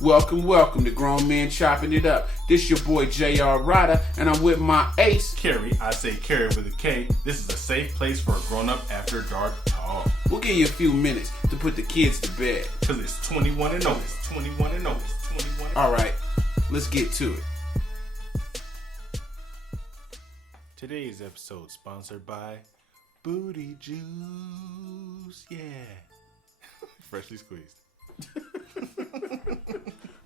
Welcome to Grown Men Chopping It Up. This your boy JR Rydha, and I'm with my ace, Kerry. I say Kerry with a K. This is a safe place for a grown-up after dark talk. We'll give you a few minutes to put the kids to bed. Because it's 21 and over. It's 21 and over. It's 21 and over. Alright, let's get to it. Today's episode sponsored by Booty Juice. Yeah. Freshly squeezed.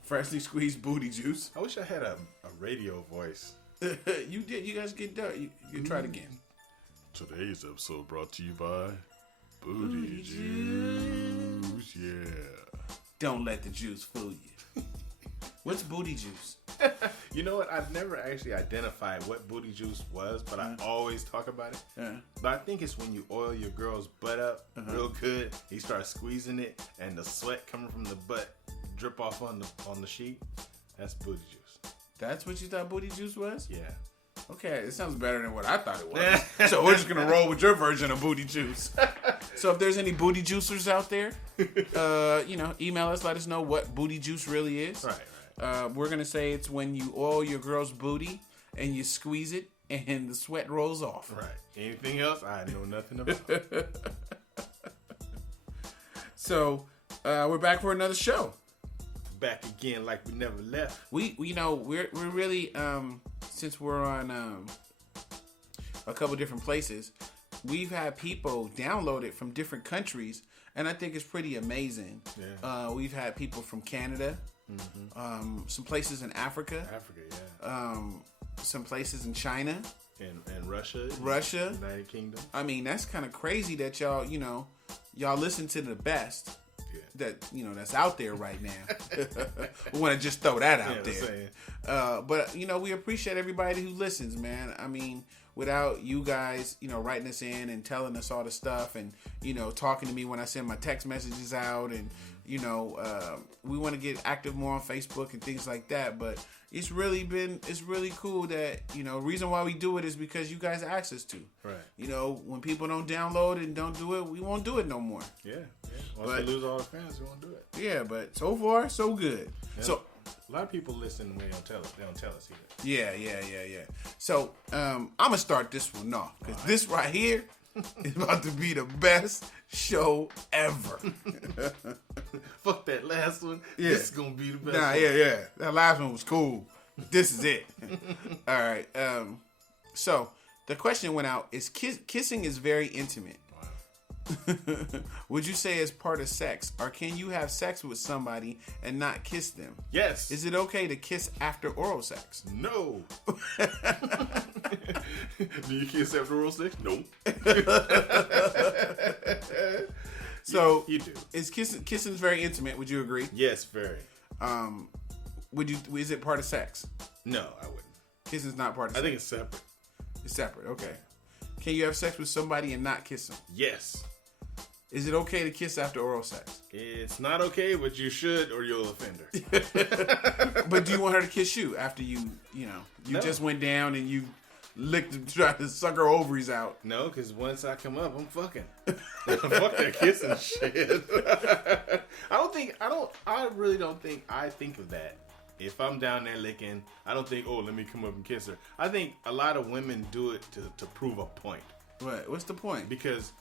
Freshly squeezed booty juice. I wish I had a radio voice. You did. You guys get done. You try it again. Today's episode brought to you by Booty Juice. Yeah. Don't let the juice fool you. What's booty juice? You know what? I've never actually identified what booty juice was, but I always talk about it. But I think it's when you oil your girl's butt up real good. You start squeezing it, and the sweat coming from the butt drip off on the sheet. That's booty juice. That's what you thought booty juice was? Yeah. Okay, it sounds better than what I thought it was. So we're just gonna roll with your version of booty juice. So if there's any booty juicers out there, email us, let us know what booty juice really is. Right. We're gonna say it's when you oil your girl's booty and you squeeze it and the sweat rolls off. Right. Anything else? I know nothing about. So we're back for another show. Back again like we never left. We're really since we're on a couple different places, we've had people download it from different countries, and I think it's pretty amazing. Yeah. We've had people from Canada, some places in Africa, some places in China, and Russia, United Kingdom. I mean, that's kind of crazy that y'all listen to the best. Yeah. That's out there right now. We want to just throw that out there. But we appreciate everybody who listens, man. I mean, without you guys, writing us in and telling us all the stuff, and talking to me when I send my text messages out, and we want to get active more on Facebook and things like that. But it's really cool that reason why we do it is because you guys asked us to. Right. When people don't download and don't do it, we won't do it no more. Yeah. Once we lose all the fans, we won't do it. Yeah, but so far so good. Yeah. So a lot of people listen when they don't tell us. They don't tell us either. Yeah. So I'm gonna start this one off because this right here is about to be the best show ever. Fuck that last one. Yeah. This is gonna be the best. Yeah. That last one was cool. This is it. All right. So the question went out: is kissing is very intimate? Would you say it's part of sex, or can you have sex with somebody and not kiss them? Yes. Is it okay to kiss after oral sex? No. Do you kiss after oral sex? No. So you do. Is kissing is very intimate? Would you agree? Yes, very. Is it part of sex? No, I wouldn't. Kissing's not part of sex. I think it's separate. It's separate. Okay. Can you have sex with somebody and not kiss them? Yes. Is it okay to kiss after oral sex? It's not okay, but you should, or you'll offend her. But do you want her to kiss you after you No. just went down and you licked, tried to suck her ovaries out? No, because once I come up, I'm fucking. Fuck that kissing shit. I really don't think I think of that. If I'm down there licking, I don't think, let me come up and kiss her. I think a lot of women do it to prove a point. Right. What's the point? Because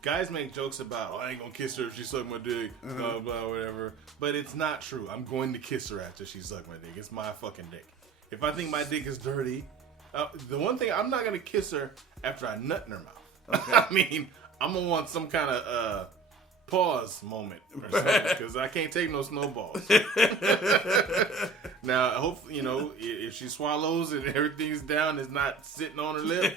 guys make jokes about, I ain't gonna kiss her if she suck my dick, blah, blah, whatever. But it's not true. I'm going to kiss her after she sucked my dick. It's my fucking dick. If I think my dick is dirty, the one thing, I'm not gonna kiss her after I nut in her mouth. Okay. I mean, I'm gonna want some kind of pause moment or something, because I can't take no snowballs. Now, hopefully, if she swallows and everything's down, it's not sitting on her lip,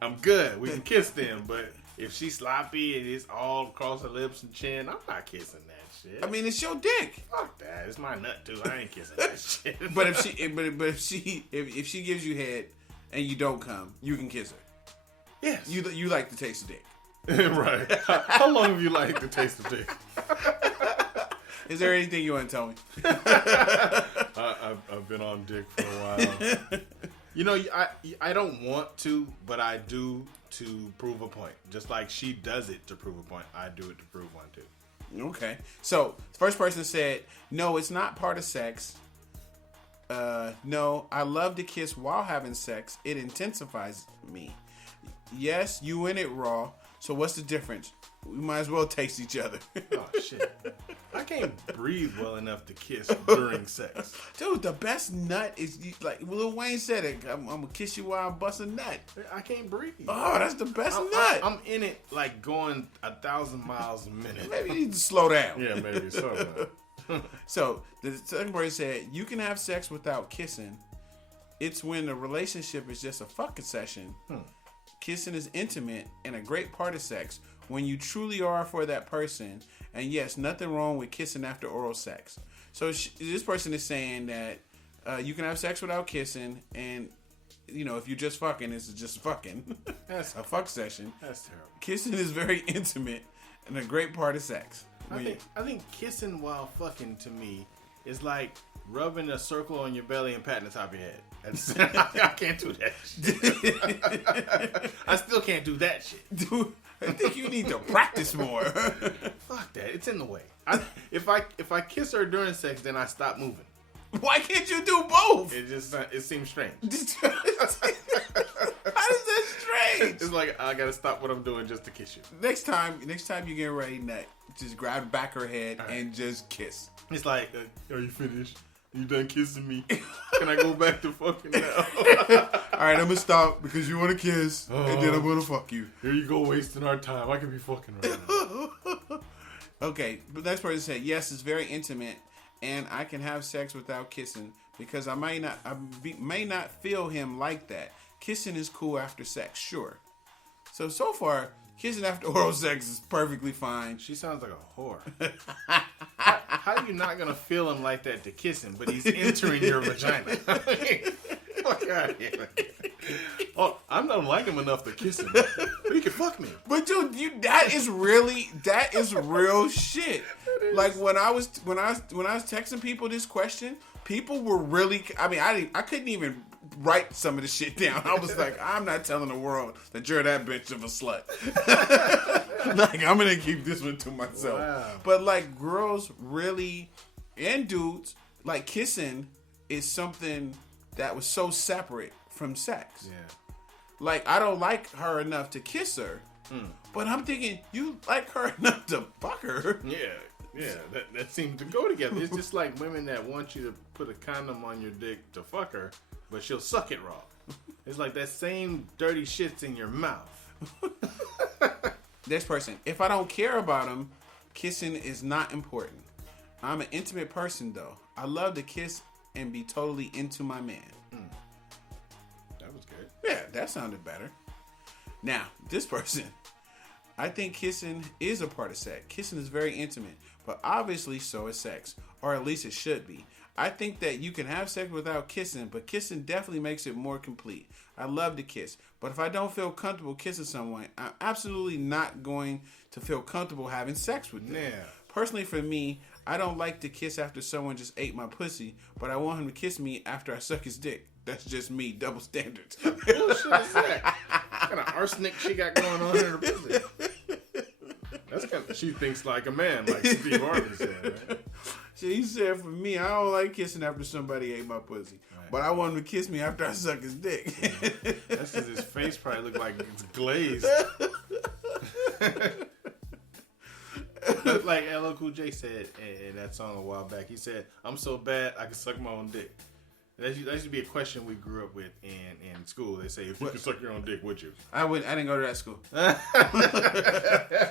I'm good. We can kiss them. But if she's sloppy and it's all across her lips and chin, I'm not kissing that shit. I mean, it's your dick. Fuck that. It's my nut too. I ain't kissing that shit. But if she gives you head and you don't come, you can kiss her. Yes. You like to taste the dick. Right. How long have you liked the taste of dick? Is there anything you want to tell me? I've been on dick for a while. I don't want to, but I do to prove a point. Just like she does it to prove a point, I do it to prove one too. Okay. So, the first person said, no, it's not part of sex. No, I love to kiss while having sex. It intensifies me. Yes, you in it raw. So what's the difference? We might as well taste each other. Oh, shit. I can't breathe well enough to kiss during sex. Dude, the best nut is, like Lil Wayne said it, I'm going to kiss you while I'm busting a nut. I can't breathe. Oh, that's the best nut. I'm in it like going 1,000 miles a minute. Maybe you need to slow down. Yeah, maybe slow down. So, the second person said, you can have sex without kissing. It's when the relationship is just a fucking session. Kissing is intimate and a great part of sex when you truly are for that person. And yes, nothing wrong with kissing after oral sex. So this person is saying that you can have sex without kissing, and if you're just fucking, it's just fucking. That's a fuck session. That's terrible. Kissing is very intimate and a great part of sex. I think kissing while fucking to me is like rubbing a circle on your belly and patting the top of your head. I can't do that shit. I still can't do that shit. Dude, I think you need to practice more. Fuck that. It's in the way. If I kiss her during sex, then I stop moving. Why can't you do both? It seems strange. How is that strange? It's like I gotta stop what I'm doing just to kiss you. Next time you get ready, nut, just grab the back of her head and just kiss. It's like, are you finished? You done kissing me? Can I go back to fucking now? All right, I'm gonna stop because you want to kiss, and then I'm gonna fuck you. Here you go, wasting our time. I could be fucking right now. Okay, but next person said, yes, it's very intimate, and I can have sex without kissing because I may not feel him like that. Kissing is cool after sex, sure. So far, kissing after oral sex is perfectly fine. She sounds like a whore. How are you not gonna feel him like that to kiss him, but he's entering your vagina? Fuck out of here. Oh, I don't like him enough to kiss him, but he can fuck me. But dude, that is real shit. Like when I was texting people this question, people were really. I mean, I couldn't even write some of the shit down. I was like, I'm not telling the world that you're that bitch of a slut. Like, I'm gonna keep this one to myself. Wow. But like, girls really and dudes, like, kissing is something that was so separate from sex. Yeah. Like, I don't like her enough to kiss her, but I'm thinking you like her enough to fuck her. Yeah, that seems to go together. It's just like women that want you to put a condom on your dick to fuck her, but she'll suck it raw. It's like that same dirty shit's in your mouth. This person, if I don't care about him, kissing is not important. I'm an intimate person, though. I love to kiss and be totally into my man. That was good. Yeah, that sounded better. Now, this person, I think kissing is a part of sex. Kissing is very intimate, but obviously so is sex, or at least it should be. I think that you can have sex without kissing, but kissing definitely makes it more complete. I love to kiss, but if I don't feel comfortable kissing someone, I'm absolutely not going to feel comfortable having sex with them. Yeah. Personally, for me, I don't like to kiss after someone just ate my pussy, but I want him to kiss me after I suck his dick. That's just me, double standards. What bullshit is that? What kind of arsenic she got going on in her pussy? That's kind of, she thinks like a man, like Steve Harvey said, right? He said, for me, I don't like kissing after somebody ate my pussy. Right. But I want him to kiss me after I suck his dick. That's because his face probably looked like it's glazed. Like LL Cool J said in that song a while back. He said, I'm so bad, I can suck my own dick. That should be a question we grew up with in school. They say, if you could suck your own dick, would you? I didn't go to that school. I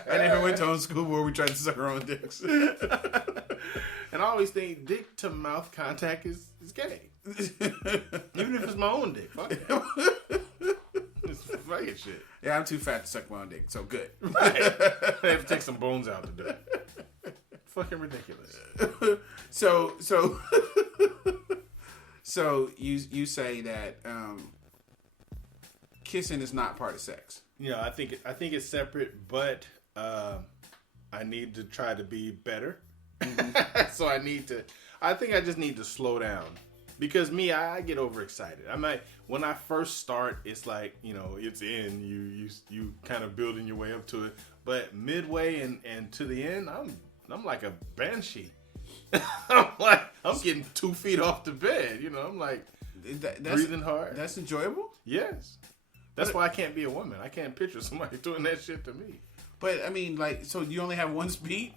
never went to a school where we tried to suck our own dicks. And I always think dick to mouth contact is gay. Even if it's my own dick. Fuck it. It's fucking shit. Yeah, I'm too fat to suck my own dick, so good. Right. I have to take some bones out to do it. Fucking ridiculous. So you say that kissing is not part of sex. Yeah, I think it's separate, but I need to try to be better. Mm-hmm. So I think I just need to slow down. Because me, I get overexcited. When I first start, it's like, it's in, you kind of building your way up to it. But midway and to the end, I'm I'm like a banshee. I'm getting 2 feet off the bed. You know, I'm like breathing hard. That's enjoyable? Yes. That's why I can't be a woman. I can't picture somebody doing that shit to me. But, I mean, like, so you only have one speed?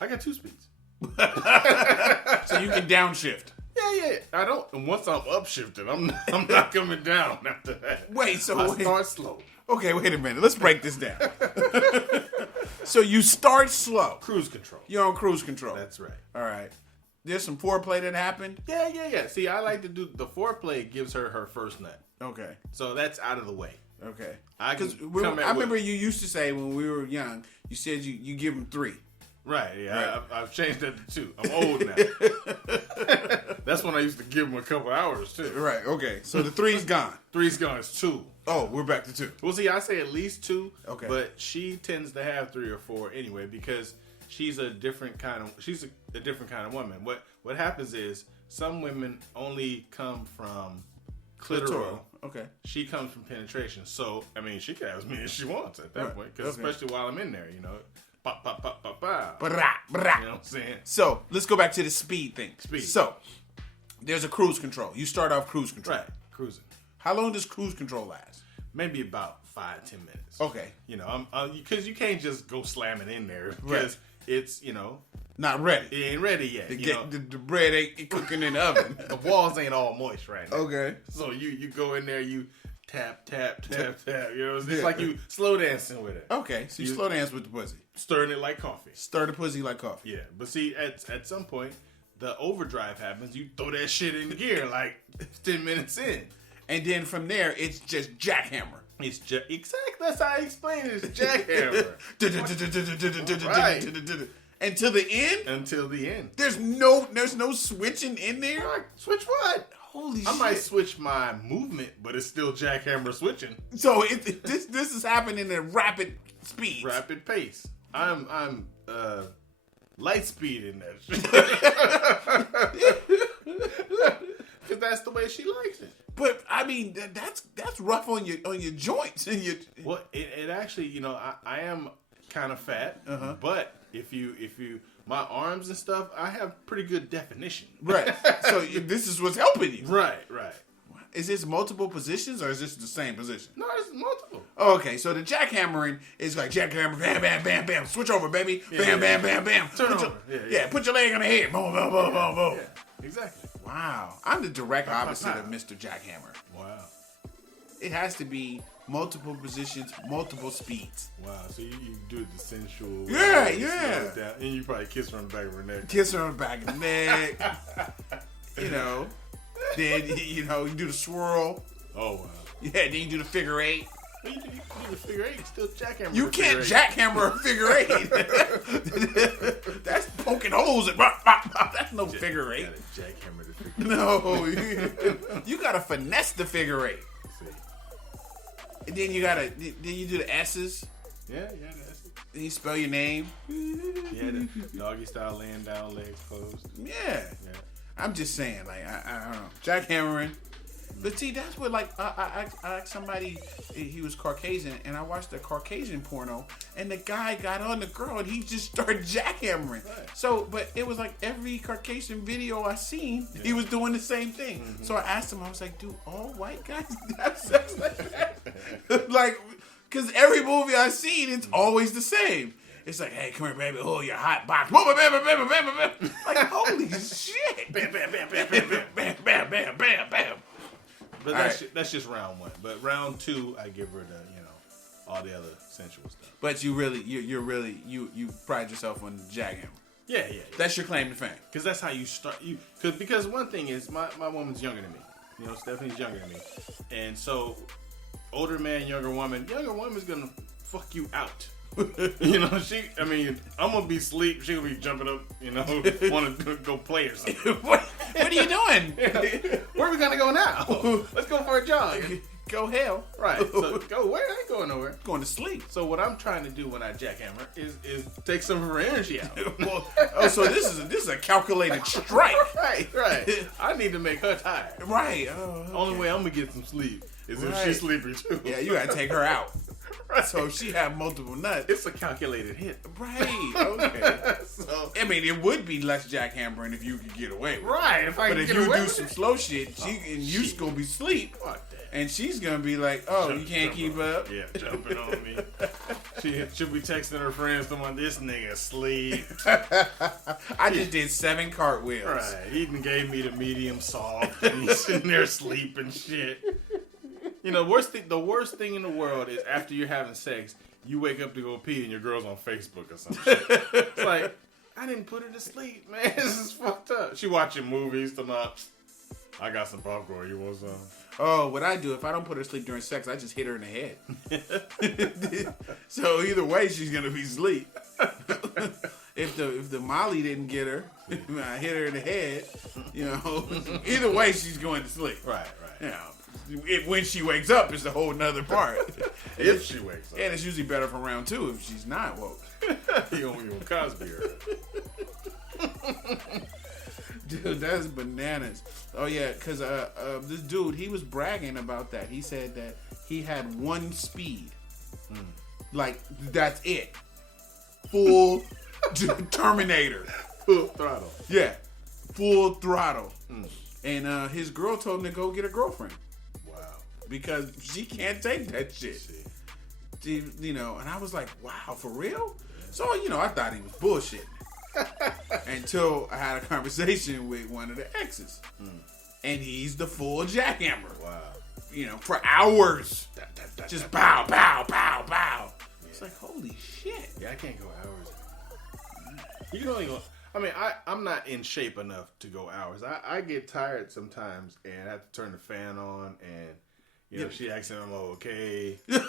I got 2 speeds. So you can downshift. Yeah. I don't. And once I'm upshifted, I'm not coming down after that. Wait, so I start slow. Okay, wait a minute. Let's break this down. So you start slow. Cruise control. You're on cruise control. That's right. All right. There's some foreplay that happened? Yeah. See, I like to do the foreplay gives her first nut. Okay. So that's out of the way. Okay. I remember you used to say when we were young, you said you give them 3. Right, yeah. Right. I've changed that to 2. I'm old now. That's when I used to give them a couple hours, too. Right, okay. So the 3's gone. 3's gone. It's 2. Oh, we're back to 2. Well, see, I say at least 2. Okay. But she tends to have 3 or 4 anyway because she's a different kind of woman. What happens is some women only come from clitoral. Okay. She comes from penetration. So, I mean, she can have as many as she wants at that point. Because especially while I'm in there, you know. Pop, pop, pop, pop, pop. Brah, brah. You know what I'm saying? So, let's go back to the speed thing. Speed. So, there's a cruise control. You start off cruise control. Right. Cruising. How long does cruise control last? Maybe about 5-10 minutes. Okay. You know, because you can't just go slamming in there because it's, you know. Not ready. It ain't ready yet. The bread ain't cooking in the oven. The walls ain't all moist right now. Okay. So you go in there, you tap, tap, tap, tap. You know, it's like you slow dancing with it. Okay, so you slow dance with the pussy. Stirring it like coffee. Stir the pussy like coffee. Yeah, but see, at some point, the overdrive happens. You throw that shit in gear like 10 minutes in. And then from there, it's just jackhammer. It's exactly, that's how I explain it. It's jackhammer. Right. Until the end? Until the end. There's no switching in there? Switch what? Holy shit. I might switch my movement, but it's still jackhammer switching. So this is happening at rapid speed. Rapid pace. I'm light speed in that shit. Because that's the way she likes it. But I mean that's rough on your joints and your. Well, it actually, you know, I am kind of fat, but if you my arms and stuff, I have pretty good definition. Right. So this is what's helping you. Right. Is this multiple positions or is this the same position? No, it's multiple. Oh, okay, so the jackhammering is like jackhammer, bam, bam, bam, bam. Switch over, baby. Bam, bam, bam, bam. Turn over. Yeah, put your leg on the head. Boom, boom, boom, boom, boom. Yeah, exactly. Wow. I'm the direct opposite of Mr. Jackhammer. Wow. It has to be multiple positions, multiple speeds. Wow. So you do the sensual. Yeah. And you probably kiss her on the back of her neck. Kiss her on the back of the neck. You know. Then, you know, you do the swirl. Oh, wow. Yeah, then you do the figure 8. You do the figure 8, still jackhammer. You can't jackhammer a figure 8. That's poking holes. That's no figure 8. You gotta jackhammer the figure 8. No. You gotta finesse the figure 8. See. And then you do the S's. Yeah, the S's. Then you spell your name. Yeah, the doggy style, laying down, legs closed. Yeah. I'm just saying, like, I don't know. Jackhammering. But see, that's what, like, I asked somebody, he was Caucasian, and I watched a Caucasian porno, and the guy got on the girl, and he just started jackhammering. Right. So, but it was like every Caucasian video I seen, he was doing the same thing. Mm-hmm. So I asked him, I was like, do all white guys have sex like that? Like, because every movie I seen, it's always the same. It's like, hey, come here, baby. Oh, you're hot box. Boom, bam, bam, bam, bam, bam, bam. Like, holy shit. Bam, bam, bam, bam, bam, bam, bam, bam, bam, bam, bam. But that's just round 1. But round 2, I give her the, all the other sensual stuff. But you pride yourself on the jackhammer. Yeah. That's your claim to fame. Because that's how you start. Because one thing is, my woman's younger than me. You know, Stephanie's younger than me. And so, older man, younger woman's going to fuck you out. You know, I'm gonna be asleep. She gonna be jumping up. You know, want to go play or something. What are you doing? Where are we gonna go now? Let's go for a jog. Go hell. Right. So go where? I ain't going nowhere. Going to sleep. So what I'm trying to do when I jackhammer is take some of her energy out. So this is a calculated strike. Right. I need to make her tired. Right. Okay. Only way I'm gonna get some sleep is if she's sleepy too. Yeah, you gotta take her out. Right. So if she have multiple nuts, it's a calculated hit. Right. Okay. mean, it would be less jackhammering if you could get away with it. Right. But if you do some slow shit, you's gonna be asleep. And she's gonna be like, "Oh, you can't keep up." Yeah, jumping on me. She'll be texting her friends, "Someone, this nigga asleep." I just did 7 cartwheels. Right, he even gave me the medium soft, and he's sitting there sleeping shit. You know, the worst thing in the world is after you're having sex, you wake up to go pee, and your girl's on Facebook or some shit. It's like, I didn't put her to sleep, man. This is fucked up. She watching movies, I got some popcorn. You want some? Oh, what I do, if I don't put her to sleep during sex, I just hit her in the head. So either way, she's going to be asleep. If the Molly didn't get her, I hit her in the head, either way, she's going to sleep. Right. When she wakes up, it's a whole nother part. If she wakes up. And it's usually better for round 2 if she's not woke. You don't Cosby her. Dude, that's bananas. Oh, yeah, because this dude, he was bragging about that. He said that he had 1 speed. Like, that's it. Full Terminator. Full throttle. Yeah, full throttle. And his girl told him to go get a girlfriend. Wow. Because she can't take that shit. And I was like, wow, for real? So, I thought he was bullshitting. Until I had a conversation with one of the exes. And he's the full jackhammer. Wow. For hours. Just pow, pow, pow, pow. Yeah. It's like, holy shit. Yeah, I can't go hours. You can only go... I mean, I'm not in shape enough to go hours. I get tired sometimes and I have to turn the fan on and, she asks me, I'm okay. And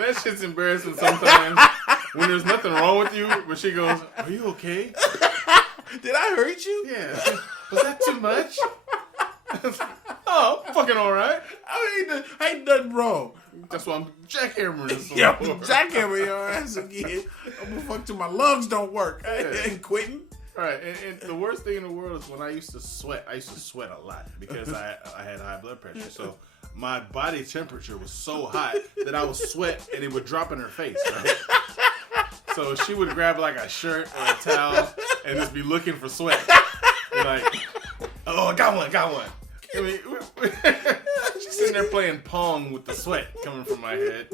that shit's embarrassing sometimes. When there's nothing wrong with you, but she goes, "Are you okay? Did I hurt you? Yeah. Was that too much?" Oh, I'm fucking all right. I ain't nothing wrong. That's why I'm jackhammering this. Yeah, I'm jackhammering your ass again. I'm gonna fuck till my lungs don't work. I ain't quitting. Right, and the worst thing in the world is when I used to sweat. I used to sweat a lot because I had high blood pressure. So my body temperature was so hot that I would sweat and it would drop in her face. Right? So she would grab like a shirt or a towel and just be looking for sweat. And like, oh, I got one. I mean, she's sitting there playing Pong with the sweat coming from my head.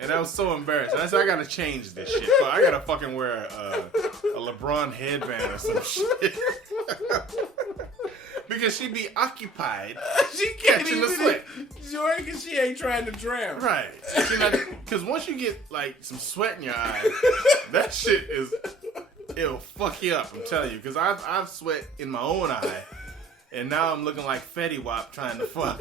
And I was so embarrassed. And I said, I gotta change this shit. So I gotta fucking wear a LeBron headband or some shit. Because she'd be occupied. She can't catching the sweat. Sure, because she ain't trying to drown. Right. Because once you get like some sweat in your eye, that shit it'll fuck you up. I'm telling you. Because I've sweat in my own eye, and now I'm looking like Fetty Wap trying to fuck.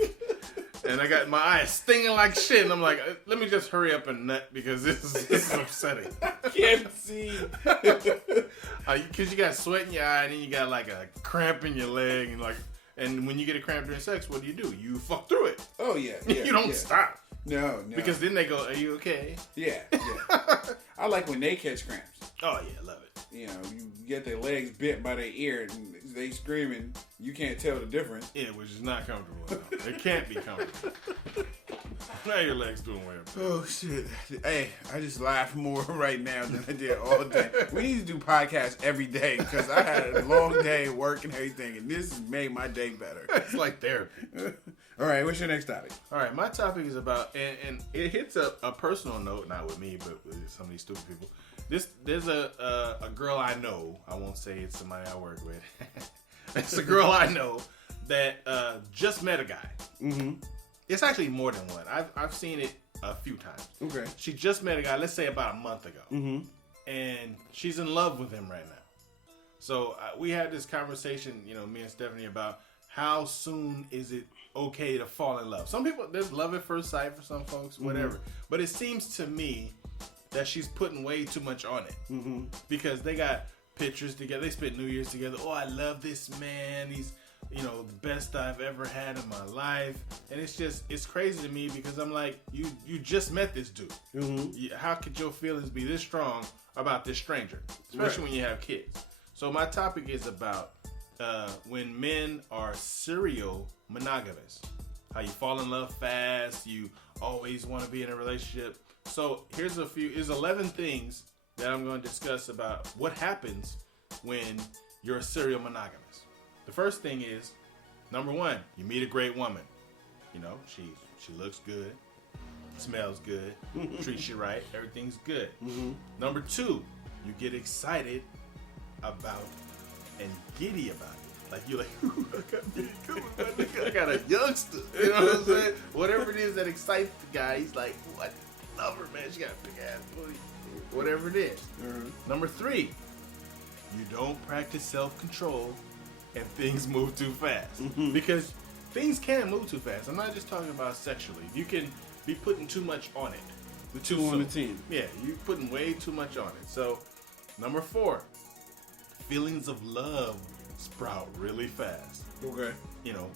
And I got my eyes stinging like shit, and I'm like, let me just hurry up and nut because this is upsetting. Can't see. Because you got sweat in your eye, and then you got like a cramp in your leg, and when you get a cramp during sex, what do? You fuck through it. Oh yeah. You don't stop. No. Because then they go, "Are you okay?" Yeah. I like when they catch cramps. Oh yeah, love it. You get their legs bit by their ear and they screaming. You can't tell the difference. Yeah, which is not comfortable. It can't be comfortable. Now your legs doing well. Oh shit! Hey, I just laugh more right now than I did all day. We need to do podcasts every day because I had a long day at work and everything, and this has made my day better. It's like therapy. All right, what's your next topic? All right, my topic is about, and it hits a personal note, not with me, but with some of these stupid people. There's a girl I know. I won't say it's somebody I work with. It's a girl I know that just met a guy. Mm-hmm. It's actually more than one. I've seen it a few times. Okay. She just met a guy, let's say about a month ago. Mm-hmm. And she's in love with him right now. So we had this conversation, me and Stephanie, about how soon is it okay to fall in love. Some people, there's love at first sight for some folks, whatever. Mm-hmm. But it seems to me that she's putting way too much on it. Mm-hmm. Because they got pictures together. They spent New Year's together. Oh, I love this man. He's the best I've ever had in my life. And it's crazy to me because I'm like, you just met this dude. Mm-hmm. How could your feelings be this strong about this stranger? Especially when you have kids. So my topic is about when men are serial monogamous. How you fall in love fast. You always want to be in a relationship. So here's 11 things that I'm going to discuss about what happens when you're a serial monogamous. The first thing is, number one, you meet a great woman. You know, she looks good, smells good, treats you right, everything's good. Mm-hmm. Number two, you get excited about and giddy about it. Like, you're like, I got a youngster. You know what I'm saying? Whatever it is that excites the guy, he's like, oh, I love her, man. She got a big ass booty. Whatever it is. Mm-hmm. Number three, you don't practice self-control and things move too fast. Mm-hmm. Because things can move too fast. I'm not just talking about sexually. You can be putting too much on it. The two on the team. Yeah, you're putting way too much on it. So, number four, feelings of love sprout really fast. Okay. You know,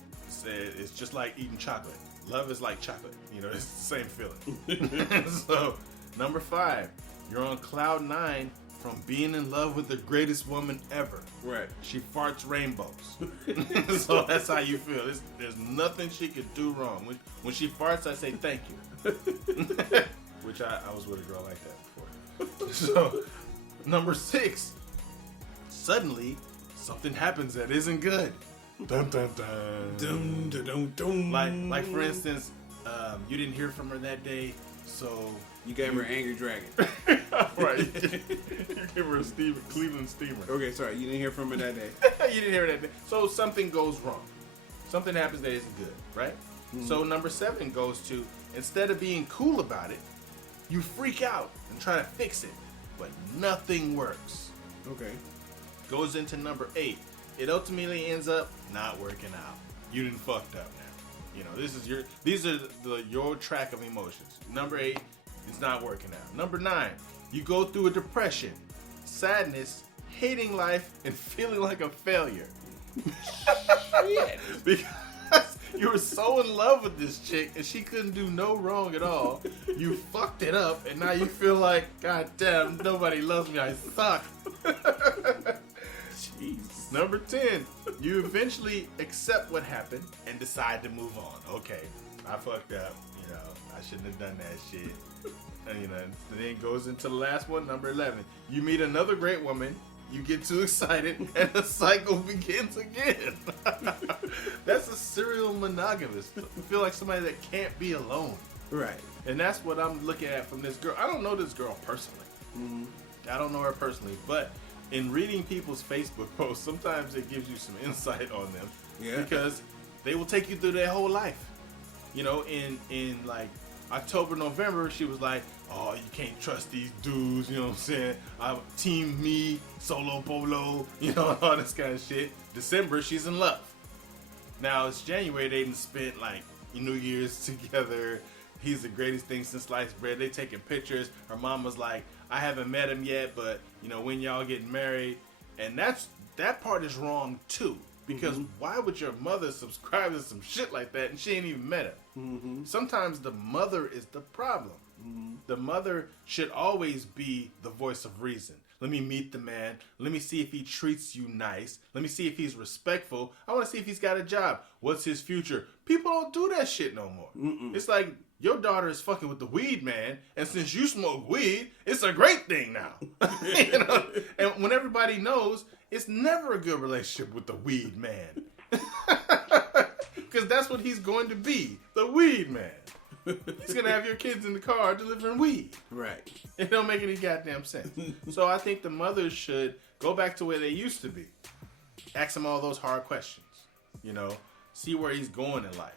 it's just like eating chocolate. Love is like chocolate. You know, it's the same feeling. So, number five, you're on cloud 9 from being in love with the greatest woman ever. Right. She farts rainbows. So that's how you feel. There's nothing she could do wrong. When she farts, I say thank you. Which I was with a girl like that before. So, number 6, suddenly something happens that isn't good. Dun dun dun. Dun dun dun dun. Like for instance, you didn't hear from her that day, so you gave her an angry dragon. Right. You gave her a Cleveland steamer. Okay, sorry, you didn't hear from her that day. You didn't hear that day. So something goes wrong. Something happens that isn't good, right? Mm-hmm. So number 7 goes to, instead of being cool about it, you freak out and try to fix it, but nothing works. Okay. Goes into number 8. It ultimately ends up not working out. You done fucked up now. You know, these are your track of emotions. Number 8, it's not working out. Number 9, you go through a depression, sadness, hating life, and feeling like a failure. Shit. Because you were so in love with this chick and she couldn't do no wrong at all. You fucked it up and now you feel like, God damn, nobody loves me, I suck. Jeez. Number 10, you eventually accept what happened and decide to move on. Okay, I fucked up. You know, I shouldn't have done that shit. And you know, and then it goes into the last one, number 11. You meet another great woman, you get too excited, and the cycle begins again. That's a serial monogamous. I feel like somebody that can't be alone. Right. And that's what I'm looking at from this girl. I don't know this girl personally. Mm-hmm. I don't know her personally, but in reading people's Facebook posts, sometimes it gives you some insight on them. Yeah. Because they will take you through their whole life. You know, in like October, November, she was like, oh, you can't trust these dudes, you know what I'm saying? Team me, solo polo, you know, all this kind of shit. December, she's in love. Now, it's January, they done spent like New Year's together. He's the greatest thing since sliced bread. They taking pictures. Her mom was like, I haven't met him yet, but, you know, when y'all getting married. And that part is wrong, too. Because why would your mother subscribe to some shit like that and she ain't even met him? Mm-hmm. Sometimes the mother is the problem. Mm-hmm. The mother should always be the voice of reason. Let me meet the man. Let me see if he treats you nice. Let me see if he's respectful. I want to see if he's got a job. What's his future? People don't do that shit no more. Mm-mm. It's like your daughter is fucking with the weed man, and since you smoke weed, it's a great thing now. You know? And when everybody knows, it's never a good relationship with the weed man. Because that's what he's going to be, the weed man. He's going to have your kids in the car delivering weed. Right. It don't make any goddamn sense. So I think the mothers should go back to where they used to be. Ask him all those hard questions. You know, see where he's going in life.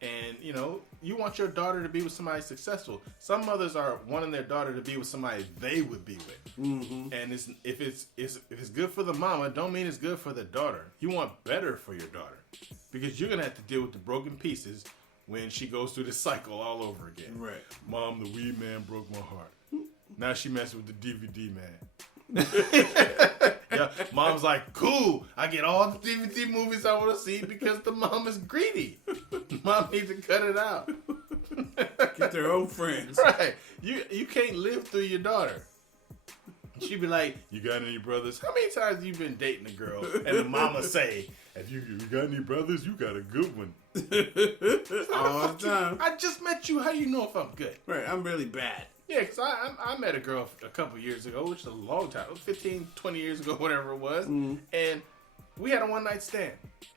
And, you know, you want your daughter to be with somebody successful. Some mothers are wanting their daughter to be with somebody they would be with. Mm-hmm. And if it's good for the mama, don't mean it's good for the daughter. You want better for your daughter. Because you're going to have to deal with the broken pieces when she goes through this cycle all over again. Right. Mom, the weed man broke my heart. Now she messing with the DVD man. Yeah, mom's like, cool, I get all the DVD movies I want to see because the mom is greedy. Mom needs to cut it out. Get their own friends. Right. You can't live through your daughter. She'd be like, you got any brothers? How many times have you been dating a girl and the mama say, if you got any brothers, you got a good one. All the time. I just met you. How do you know if I'm good? Right, I'm really bad. Yeah, because I met a girl a couple years ago, which is a long time, 15, 20 years ago, whatever it was, and we had a one-night stand.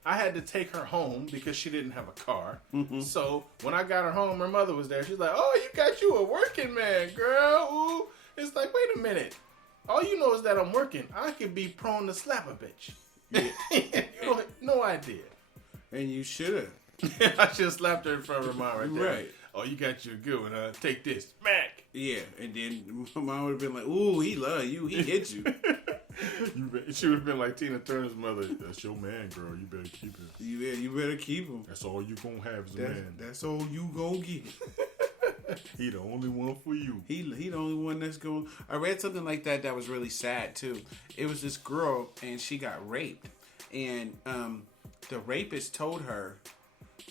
I had to take her home because she didn't have a car. So when I got her home, her mother was there. She's like, "Oh, you got you a working man, girl." Ooh. It's like, wait a minute. All you know is that I'm working. I could be prone to slap a bitch. Yeah. You have no idea. And you should have. I should have slapped her in front of her mom right there. Right. Oh, you got you a good one, huh? Take this. Smack. Yeah, and then my mom would have been like, "Ooh, he love you. He hit you." She would have been like Tina Turner's mother. That's your man, girl. You better keep him. Yeah, you better keep him. That's all you gonna have as a man. That's all you gonna get. He the only one for you. He the only one that's going. I read something like that was really sad too. It was this girl and she got raped, and the rapist told her,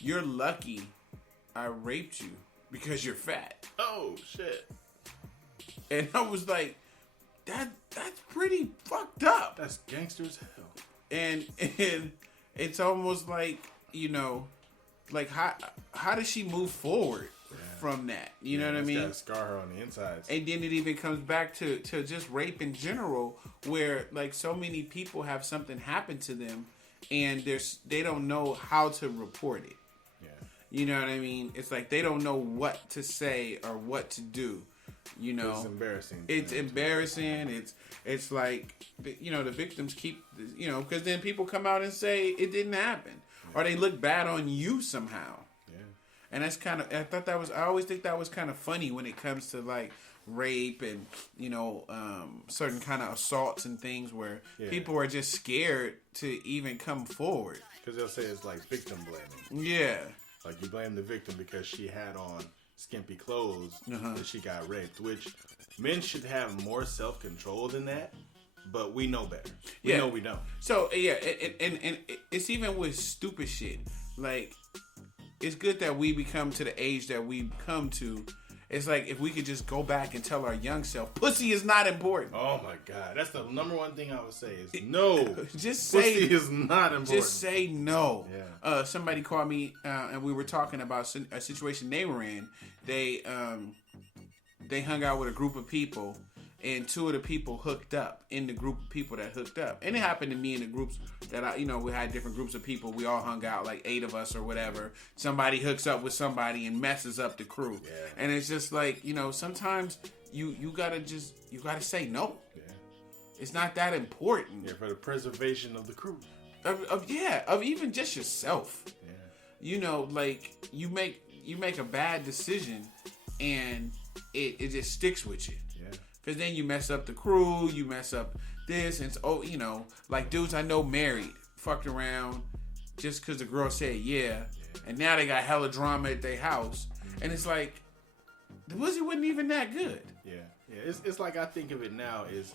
"You're lucky I raped you because you're fat." Oh shit! And I was like, that's pretty fucked up. That's gangster as hell. And it's almost like, you know, like how does she move forward from that? You know what I mean? Got a scar her on the insides. And then it even comes back to just rape in general, where like so many people have something happen to them, and they don't know how to report it. Yeah. You know what I mean? It's like they don't know what to say or what to do. You know, it's embarrassing. It's embarrassing. It's like, you know, the victims keep, you know, because then people come out and say it didn't happen, or they look bad on you somehow. Yeah. And that's kind of, I always think that was kind of funny when it comes to like rape and, you know, certain kind of assaults and things where people are just scared to even come forward. Because they'll say it's like victim blaming. Yeah. Like you blame the victim because she had on skimpy clothes that she got raped, which men should have more self-control than that, but we know better. We know we don't. So, yeah, and it's even with stupid shit. Like, it's good that we become to the age that we come to. It's like if we could just go back and tell our young self, pussy is not important. Oh my God. That's the number one thing I would say is no. Just say pussy is not important. Just say no. Yeah. Somebody called me and we were talking about a situation they were in. They hung out with a group of people, and two of the people hooked up in the group of people that hooked up. And it happened to me in the groups that we had different groups of people. We all hung out, like 8 of us or whatever. Somebody hooks up with somebody and messes up the crew. Yeah. And it's just like, you know, sometimes you gotta say no. Yeah. It's not that important. Yeah, for the preservation of the crew. Of even just yourself. Yeah. You know, like you make a bad decision and it just sticks with you. Yeah. Because then you mess up the crew, you mess up this, and you know, like dudes I know married, fucked around just because the girl said yeah, and now they got hella drama at their house, and it's like the pussy wasn't even that good. Yeah. It's like I think of it now is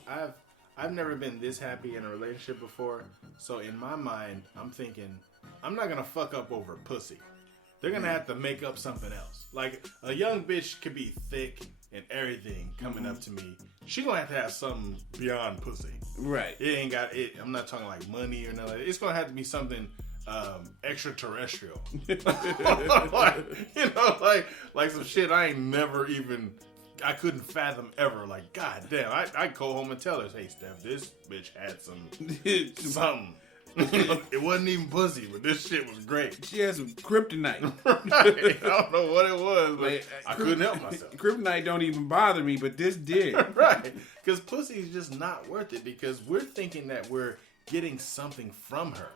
I've never been this happy in a relationship before, so in my mind I'm thinking I'm not gonna fuck up over pussy. They're gonna have to make up something else. Like a young bitch could be thick and everything coming up to me. She gonna have to have something beyond pussy. Right. It ain't got it. I'm not talking like money or nothing. It's gonna have to be something extraterrestrial. like some shit I ain't never even. I couldn't fathom ever. Like, god damn, I'd go home and tell her, hey Steph, this bitch had some something. It wasn't even pussy, but this shit was great. She had some kryptonite. Right. I don't know what it was, but I couldn't help myself. Kryptonite don't even bother me, but this did. Right. Because pussy is just not worth it because we're thinking that we're getting something from her.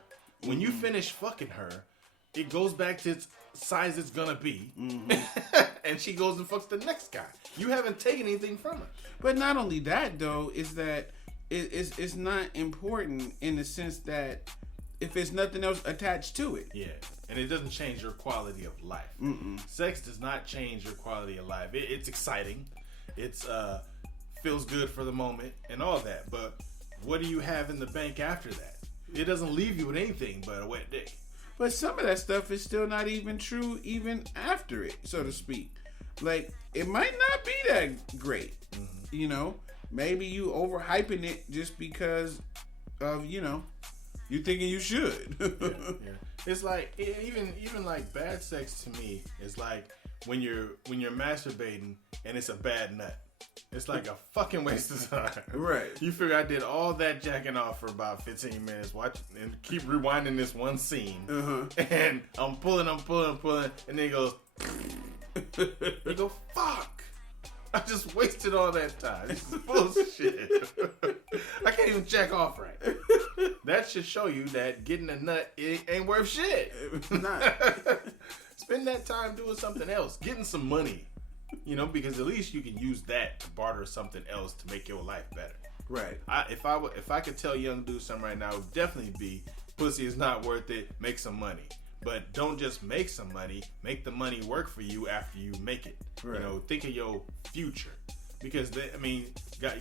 When you finish fucking her, it goes back to its size it's gonna be. And she goes and fucks the next guy. You haven't taken anything from her. But not only that, though, is that it's not important in the sense that if there's nothing else attached to it. Yeah, and it doesn't change your quality of life. Sex does not change your quality of life. It's exciting. It's feels good for the moment and all that. But what do you have in the bank after that? It doesn't leave you with anything but a wet dick. But some of that stuff is still not even true even after it, so to speak. Like, it might not be that great, you know? Maybe you overhyping it just because of, you know, you thinking you should. Yeah. It's like, even like bad sex to me is like when you're masturbating and it's a bad nut. It's like a fucking waste of time. Right. You figure I did all that jacking off for about 15 minutes, watch and keep rewinding this one scene. And I'm pulling, and then it goes. You go, fuck. I just wasted all that time. This is bullshit. I can't even jack off right. That should show you that getting a nut ain't worth shit. It's not. Spend that time doing something else. Getting some money. You know, because at least you can use that to barter something else to make your life better. Right. If I could tell young dudes something right now, it would definitely be pussy is not worth it. Make some money. But don't just make some money. Make the money work for you after you make it. Right. You know, think of your future. Because,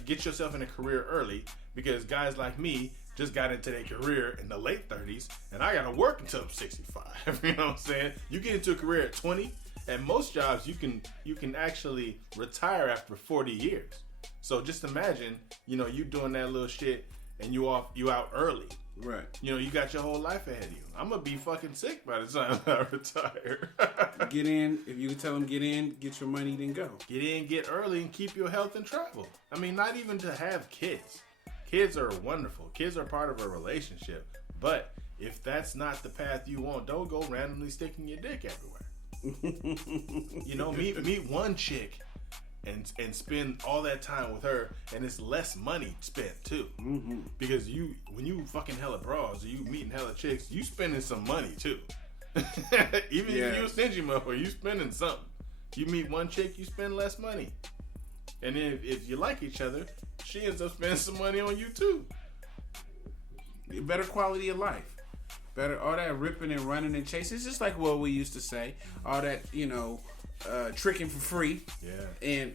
get yourself in a career early. Because guys like me just got into their career in the late 30s. And I got to work until I'm 65. You know what I'm saying? You get into a career at 20. At most jobs, you can actually retire after 40 years. So just imagine, you know, you doing that little shit and you out early. Right. You know, you got your whole life ahead of you. I'm gonna be fucking sick by the time I retire. Get in. If you can tell them get in, get your money, then go. Get in, get early, and keep your health and travel. I mean, not even to have kids. Kids are wonderful. Kids are part of a relationship. But if that's not the path you want, don't go randomly sticking your dick everywhere. You know, meet one chick and spend all that time with her, and it's less money spent too. Because when you fucking hella bras or you meeting hella chicks, you spending some money too. Even if you a stingy motherfucker, you spending something. You meet one chick, you spend less money, and then if you like each other, she ends up spending some money on you too. Better quality of life. Better, all that ripping and running and chasing. It's just like what we used to say. All that, you know, tricking for free. Yeah. And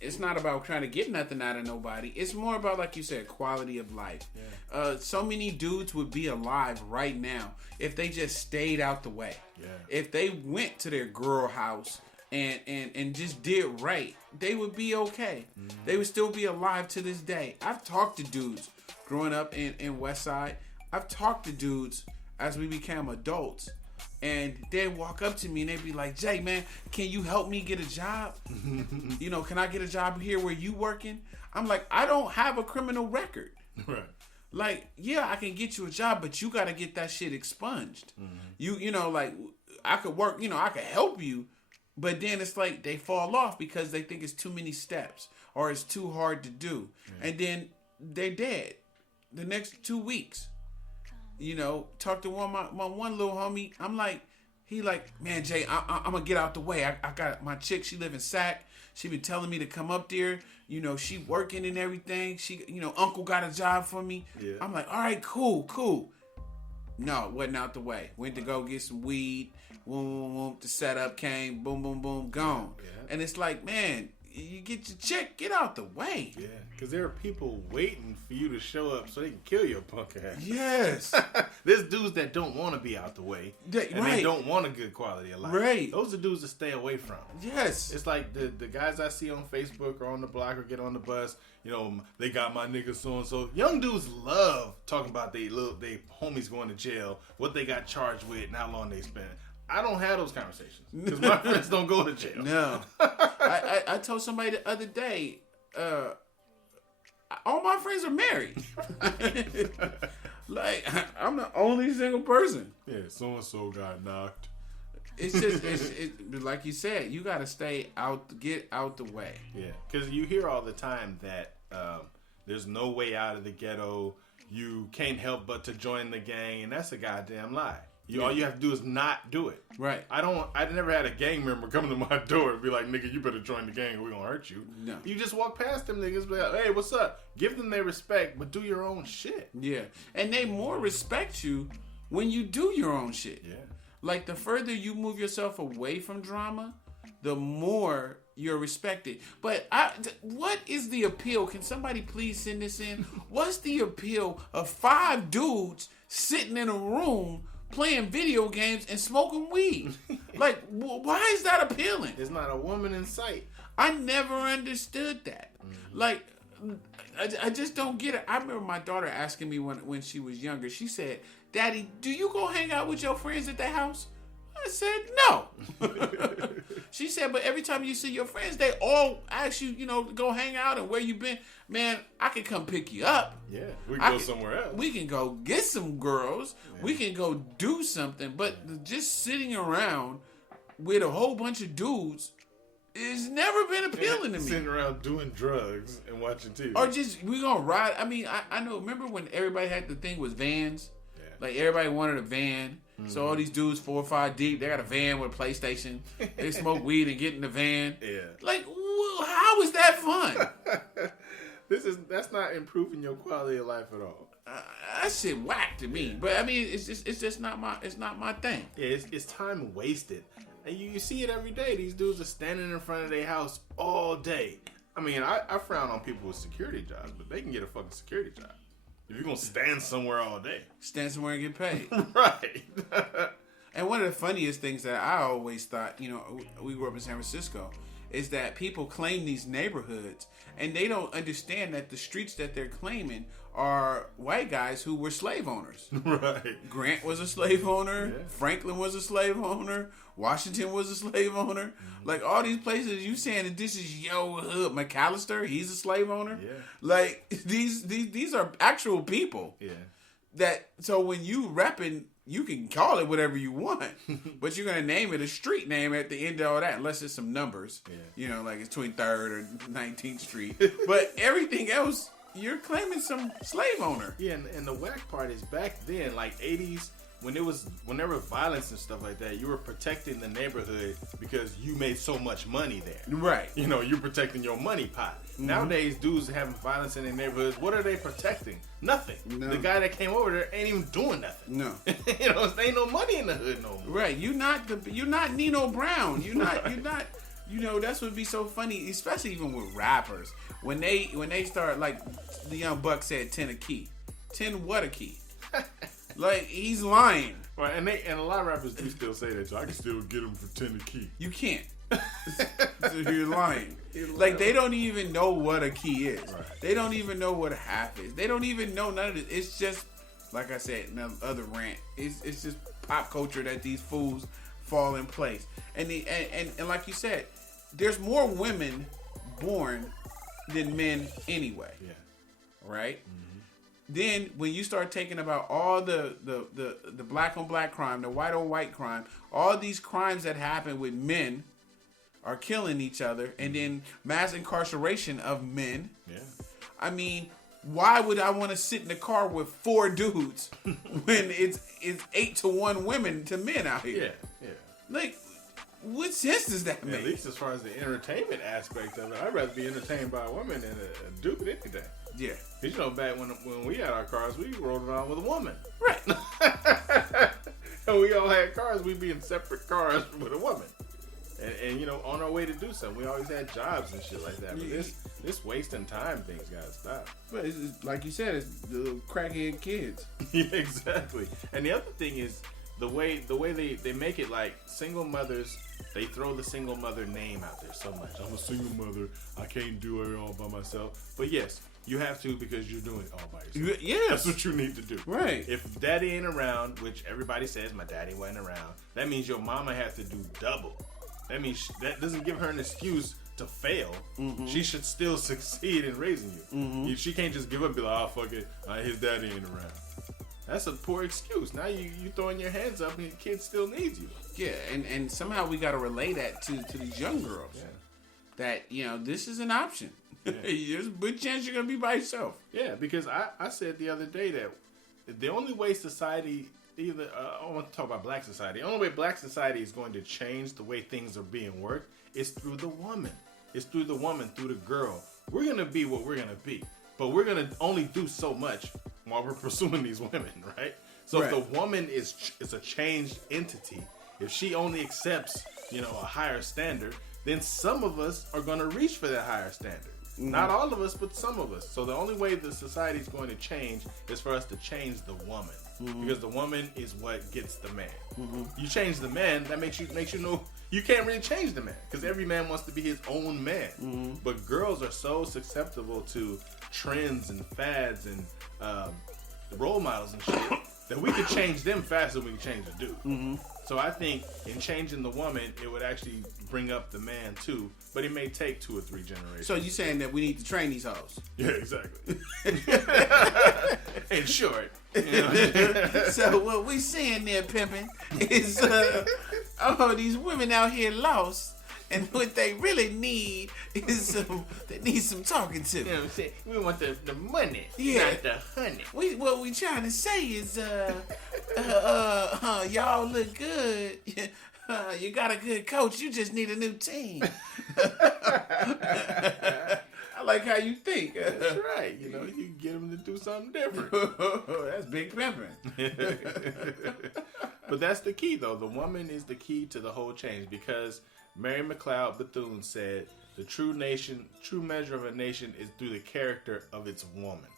it's not about trying to get nothing out of nobody. It's more about, like you said, quality of life. Yeah. So many dudes would be alive right now if they just stayed out the way. Yeah. If they went to their girl house and just did right, they would be okay. They would still be alive to this day. I've talked to dudes growing up in West Side. I've talked to dudes as we became adults, and they'd walk up to me and they'd be like, Jay, man, can you help me get a job? You know, can I get a job here where you working? I'm like, I don't have a criminal record. Right. Like, yeah, I can get you a job, but you got to get that shit expunged. You know, like, I could work, you know, I could help you, but then it's like they fall off because they think it's too many steps or it's too hard to do. And then they're dead the next 2 weeks. You know, talk to my one little homie. I'm like, he like, man, Jay, I'm gonna get out the way. I got my chick. She live in Sac. She been telling me to come up there. You know, she working and everything. She, you know, uncle got a job for me. Yeah. I'm like, all right, cool. No, wasn't out the way. Went to go get some weed. Boom. The setup came. Boom, gone. Yeah. And it's like, man, you get your chick, get out the way. Yeah, because there are people waiting for you to show up so they can kill your punk ass. Yes. There's dudes that don't want to be out the way. And they don't want a good quality of life. Right. Those are dudes to stay away from. Yes. It's like the guys I see on Facebook or on the block or get on the bus, you know, they got my nigga so-and-so. Young dudes love talking about they homies going to jail, what they got charged with, and how long they spent. I don't have those conversations because my friends don't go to jail. No. I told somebody the other day, all my friends are married. Like, I'm the only single person. Yeah, so-and-so got knocked. It's just, like you said, you got to get out the way. Yeah, because you hear all the time that there's no way out of the ghetto. You can't help but to join the gang, and that's a goddamn lie. All you have to do is not do it. Right. I never had a gang member come to my door and be like, nigga, you better join the gang or we're going to hurt you. No. You just walk past them niggas, be like, hey, what's up? Give them their respect, but do your own shit. Yeah. And they more respect you when you do your own shit. Yeah. Like, the further you move yourself away from drama, the more you're respected. But what is the appeal? Can somebody please send this in? What's the appeal of 5 dudes sitting in a room playing video games and smoking weed? Like, why is that appealing? There's not a woman in sight. I never understood that. Like, I just don't get it. I remember my daughter asking me when she was younger. She said, Daddy, do you go hang out with your friends at the house? I said, no. She said, but every time you see your friends, they all ask you, to go hang out and where you been. Man, I can come pick you up. Yeah, we can go somewhere else. We can go get some girls. Yeah. We can go do something. But just sitting around with a whole bunch of dudes has never been appealing to me. Sitting around doing drugs and watching TV. Or just, we gonna ride. I mean, I know, remember when everybody had the thing with vans? Yeah. Like, everybody wanted a van. Mm-hmm. So all these dudes 4 or 5 deep, they got a van with a PlayStation. They smoke weed and get in the van. Yeah. Like, well, how is that fun? That's not improving your quality of life at all. That shit whack to me. Yeah. But I mean, it's just not my thing. Yeah, it's time wasted. And you see it every day. These dudes are standing in front of their house all day. I mean, I frown on people with security jobs, but they can get a fucking security job. If you're going to stand somewhere all day. Stand somewhere and get paid. Right. And one of the funniest things that I always thought, we grew up in San Francisco, is that people claim these neighborhoods and they don't understand that the streets that they're claiming are white guys who were slave owners. Right. Grant was a slave owner. Yeah. Franklin was a slave owner. Washington was a slave owner. Mm-hmm. Like, all these places, you saying that this is your hood. McAllister, he's a slave owner. Yeah. Like, these are actual people. Yeah. So when you repping, you can call it whatever you want, but you're going to name it a street name at the end of all that, unless it's some numbers. Yeah. Like it's between 3rd or 19th Street. But everything else, you're claiming some slave owner. Yeah, and the whack part is back then, like 80s, when there was violence and stuff like that, you were protecting the neighborhood because you made so much money there. Right. You're protecting your money pot. Mm-hmm. Nowadays, dudes having violence in their neighborhoods, what are they protecting? Nothing. No. The guy that came over there ain't even doing nothing. No. There ain't no money in the hood no more. Right. You're not Nino Brown. You're not. That's what would be so funny, especially even with rappers. When they start, like the Young Buck said, 10 a key. 10 what a key? Like, he's lying. Right, and a lot of rappers do still say that, so I can still get them for 10 a key. You can't. So you're lying. Like, they don't even know what a key is. Right. They don't even know what a half is. They don't even know none of this. It's just, like I said, another other rant. It's just pop culture that these fools fall in place. And like you said, there's more women born than men anyway. Yeah. Right? Mm-hmm. Then when you start taking about all the black on black crime, the white on white crime, all these crimes that happen with men are killing each other, and then mass incarceration of men. Yeah. I mean, why would I want to sit in the car with 4 dudes when it's 8-1 women to men out here? Yeah. Like, what sense does that make? At least as far as the entertainment aspect of it, I'd rather be entertained by a woman than a dude any day. Yeah. Because, back when we had our cars, we rode around with a woman. Right. And we all had cars. We'd be in separate cars with a woman. And on our way to do something. We always had jobs and shit like that. But this wasting time thing's got to stop. But it's, like you said, it's the little crackhead kids. Yeah, exactly. And the other thing is the way they make it, like, single mothers, they throw the single mother name out there so much. I'm a single mother. I can't do it all by myself. But yes, you have to, because you're doing it all by yourself. Yes. That's what you need to do. Right. If daddy ain't around, which everybody says my daddy wasn't around, that means your mama has to do double. That means that doesn't give her an excuse to fail. Mm-hmm. She should still succeed in raising you. Mm-hmm. She can't just give up and be like, oh, fuck it, his daddy ain't around. That's a poor excuse. Now you throwing your hands up and your kid still needs you. Yeah, and somehow we got to relay that to these young girls. Yeah. That, this is an option. Yeah. There's a good chance you're going to be by yourself. Yeah, because I said the other day that the only way society, I want to talk about black society, the only way black society is going to change the way things are being worked is through the woman. It's through the woman, through the girl. We're going to be what we're going to be. But we're going to only do so much while we're pursuing these women, right? So right. If the woman is a changed entity, if she only accepts, a higher standard, then some of us are going to reach for that higher standard. Mm-hmm. Not all of us, but some of us. So the only way the society is going to change is for us to change the woman. Mm-hmm. Because the woman is what gets the man. Mm-hmm. You change the man, that makes you know you can't really change the man. Because every man wants to be his own man. Mm-hmm. But girls are so susceptible to trends and fads and role models and shit that we could change them faster than we can change the dude. Mm-hmm. So I think in changing the woman, it would actually bring up the man too, but it may take 2 or 3 generations. So you saying that we need to train these hoes? Yeah, exactly. In short. So what we saying there, pimping, is these women out here lost. And what they really need is they need some talking to. You know what I'm saying? We want the money, not the honey. What we trying to say is, y'all look good. You got a good coach. You just need a new team. I like how you think. That's right. You know, you can get them to do something different. That's big pimping. But that's the key, though. The woman is the key to the whole change because Mary McLeod Bethune said, the true measure of a nation is through the character of its woman.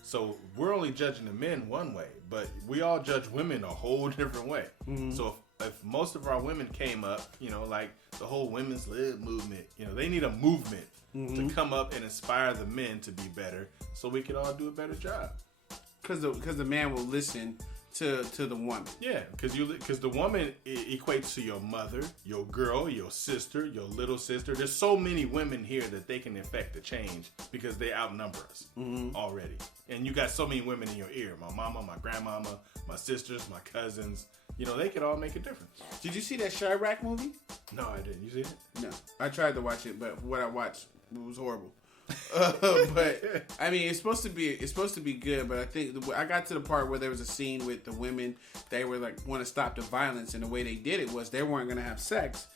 So we're only judging the men one way, but we all judge women a whole different way. Mm-hmm. So if most of our women came up, you know, like the whole women's lib movement, you know, they need a movement to come up and inspire the men to be better so we can all do a better job. Because the man will listen to the woman. Yeah, because the woman equates to your mother, your girl, your sister, your little sister. There's so many women here that they can affect the change because they outnumber us already. And you got so many women in your ear. My mama, my grandmama, my sisters, my cousins. You know, they could all make a difference. Did you see that Chirac movie? No, I didn't. You see it? No. I tried to watch it, but what I watched was horrible. But I mean, it's supposed to be good. But I think I got to the part where there was a scene with the women. They were like want to stop the violence, and the way they did it was they weren't going to have sex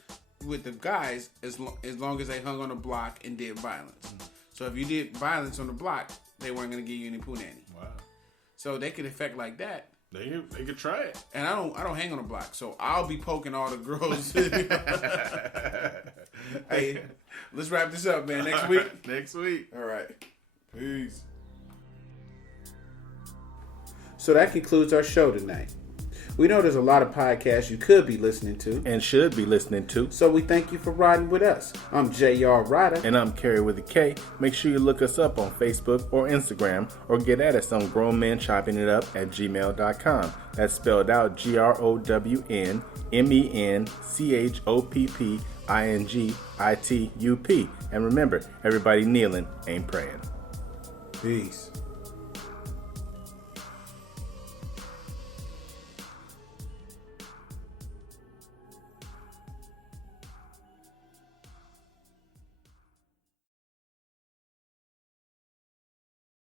with the guys as long as they hung on the block and did violence. So if you did violence on the block, they weren't going to give you any punani. Wow. So they could affect like that. They could try it. And I don't hang on the block, so I'll be poking all the girls. Hey, let's wrap this up, man. Next week? Next week. All right. Peace. So that concludes our show tonight. We know there's a lot of podcasts you could be listening to. And should be listening to. So we thank you for riding with us. I'm JR Rydha. And I'm Kerry with a K. Make sure you look us up on Facebook or Instagram or get at us on grownmenchoppingitup@gmail.com. That's spelled out GROWNMENCHOPPINGITUP. And remember, everybody kneeling ain't praying. Peace.